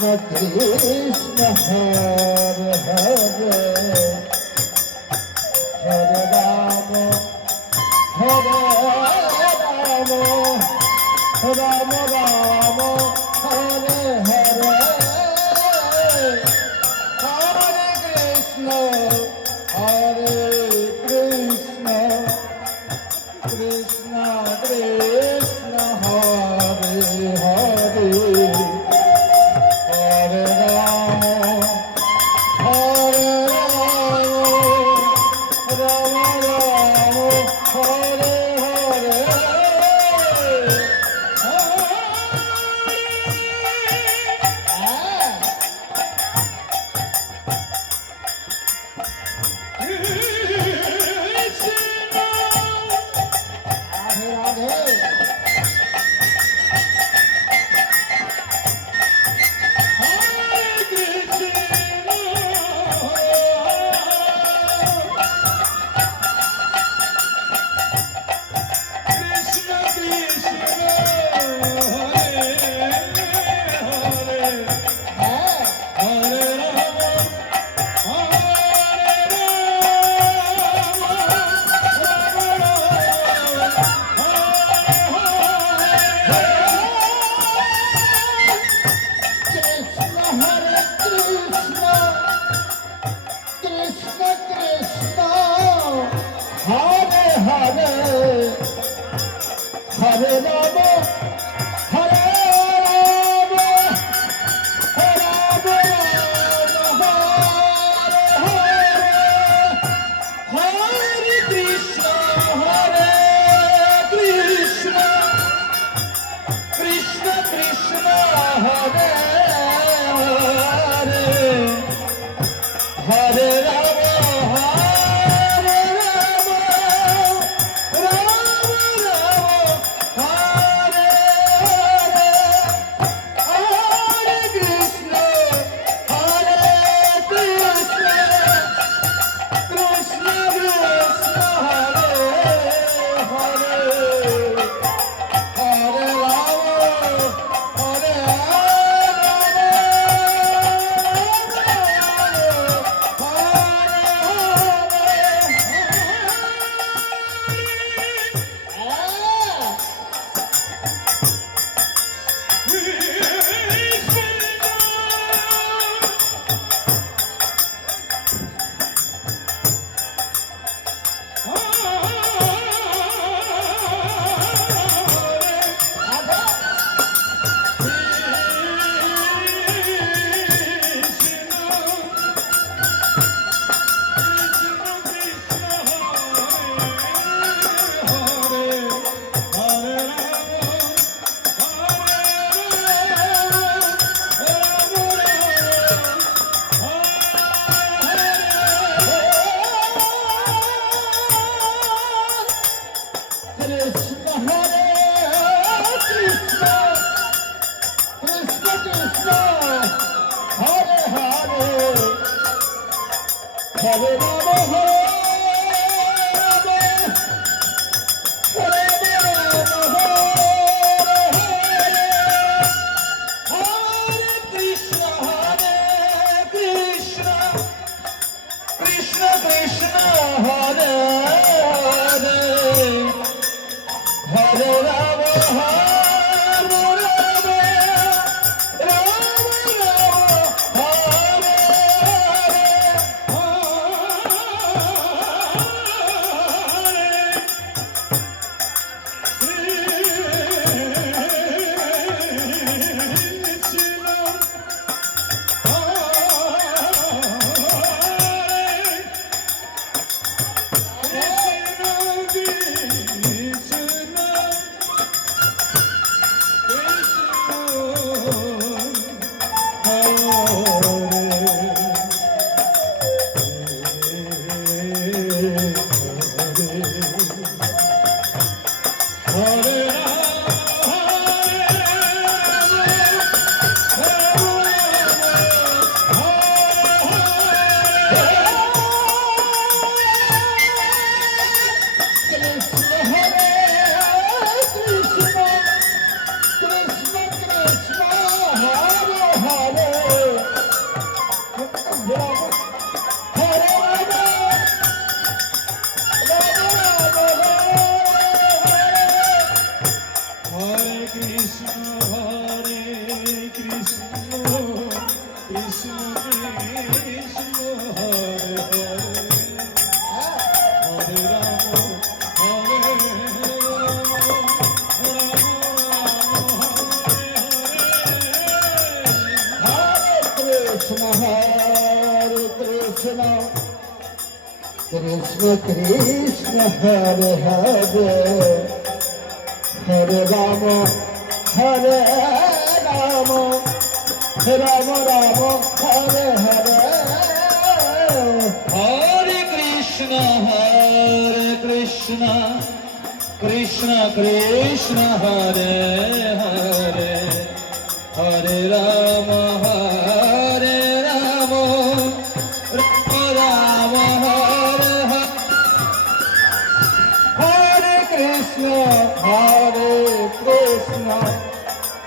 Krishna Hare Hare Hare Rama Hare Rama Rama Rama Hare Hare Hare Krishna Hare Krishna Krishna Krishna Hare Hare Hare Rama Hare Rama Rama Rama Hare Hare Rama, Hare Rama, Rama Rama, Hare Hare, Hare Krishna, Krishna Krishna, Hare Hare, Hare Rama, Hare Rama, Rama Rama, Hare Hare, Hare Krishna, Krishna Krishna, Hare Hare, Hare Rama, Hare Krishna Hare Krishna, Krishna Krishna, Hare Hare, Hare Rama, Hare Rama, Hare Krishna, Krishna Krishna, Hare Hare, Hare Rama, Rama Rama, Hare Hare, Krishna Krishna Hare Hare Hare Rama Hare Rama Rama Rama Hare Hare Hare Krishna, Krishna Krishna, Hare Hare, Hare Rama, Rama Rama, Hare Hare. Hare Krishna Hare Krishna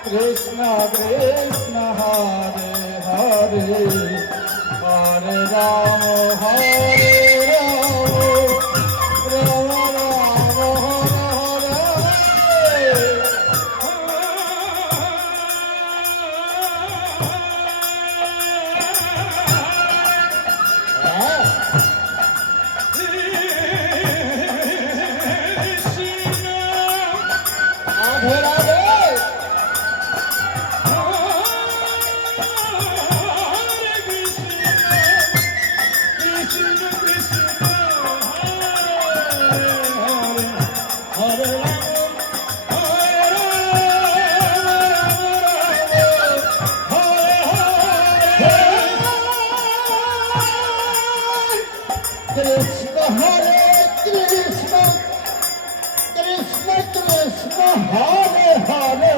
Krishna Krishna Hare Hare Hare Rama Hare Rama Rama Rama Hare Hare Radhe Radhe Krishna Hare Krishna Krishna Krishna Hare Hare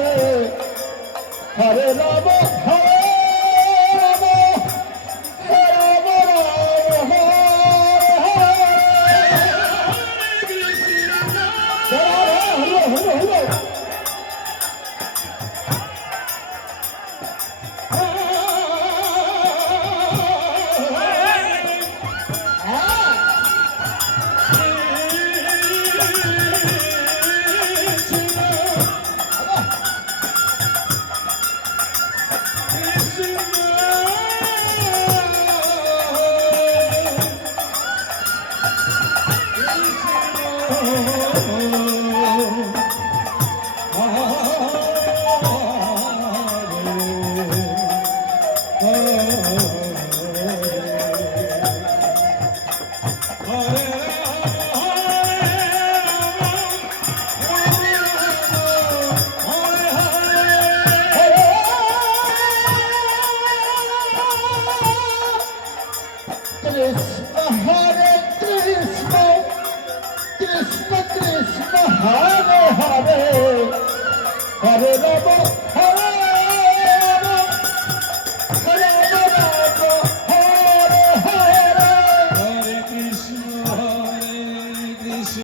Hare Rama Hare Rama Rama Rama Hare Hare Krishna Hare Krishna Krishna Krishna Hare Hare Hare Rama Hare